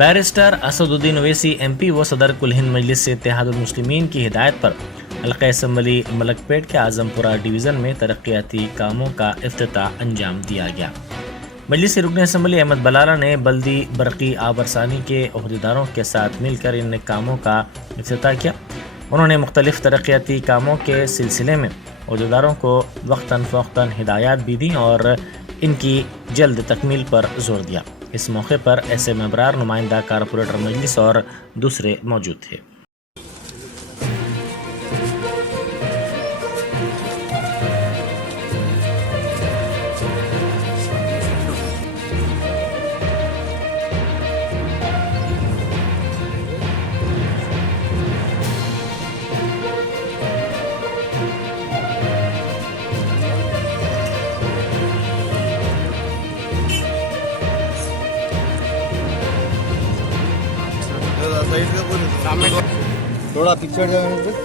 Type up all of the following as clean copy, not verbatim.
बैरिस्टर असदुद्दीन ओवैसी MP व सदर कुल हिंद मजलिस से इत्तेहादुल मुस्लिमीन की हिदायत पर हल्का असम्बली मलकपेट के आजमपुरा डिवीज़न में तरक्याती कामों का इफ्तिताह अंजाम दिया गया। मजलिस रुकन असम्बली अहमद बलाला ने बल्दी बरकी आबरसानी के अहदेदारों के साथ मिलकर इन कामों का इफ्तिताह किया। उन्होंने मुख्तलिफ तरक्याती कामों के सिलसिले में अहदेदारों को वक्तन फ़वक्तन हिदायत भी दी और इनकी जल्द तकमील पर जोर दिया। इस मौके पर SM अबरार, नुमाइंदा कारपोरेटर मजलिस और दूसरे मौजूद थे। थोड़ा पिक्चर जाए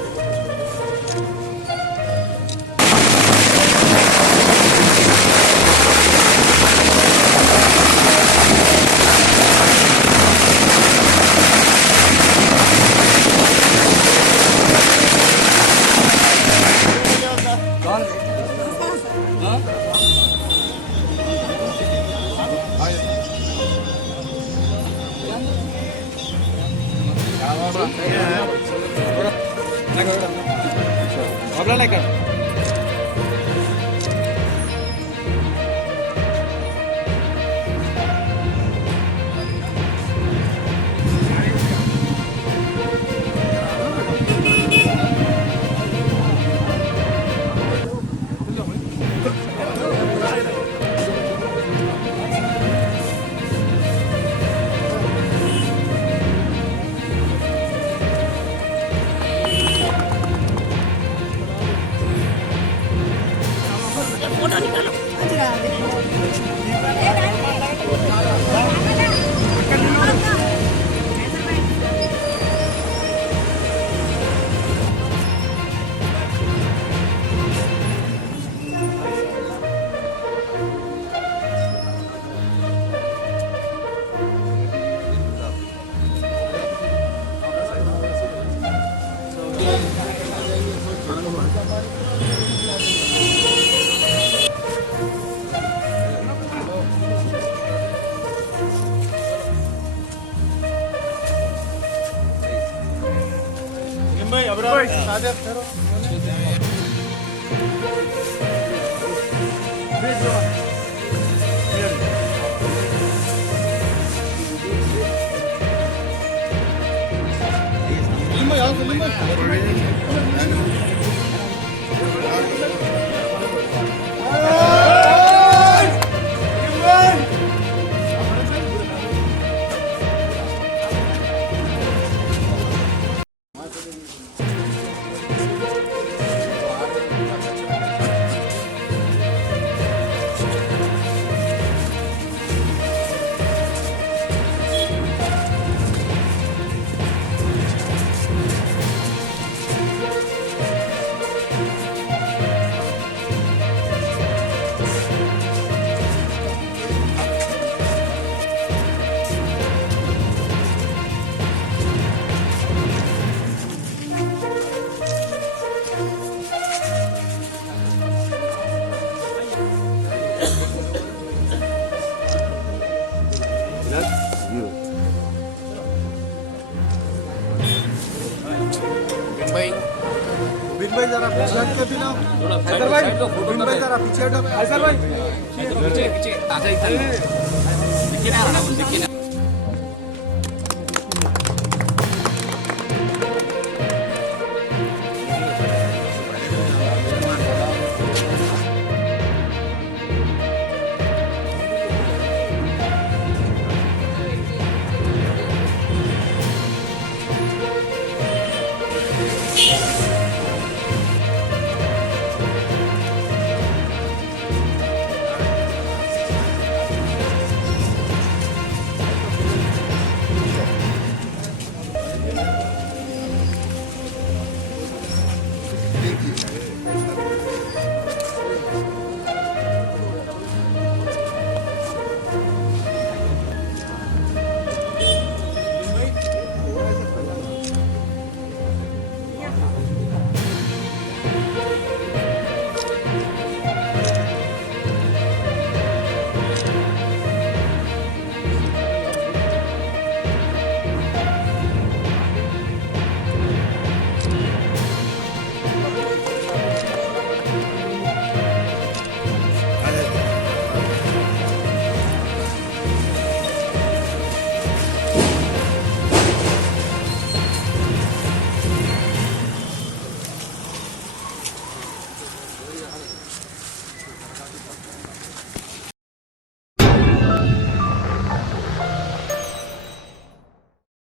जरा पीछे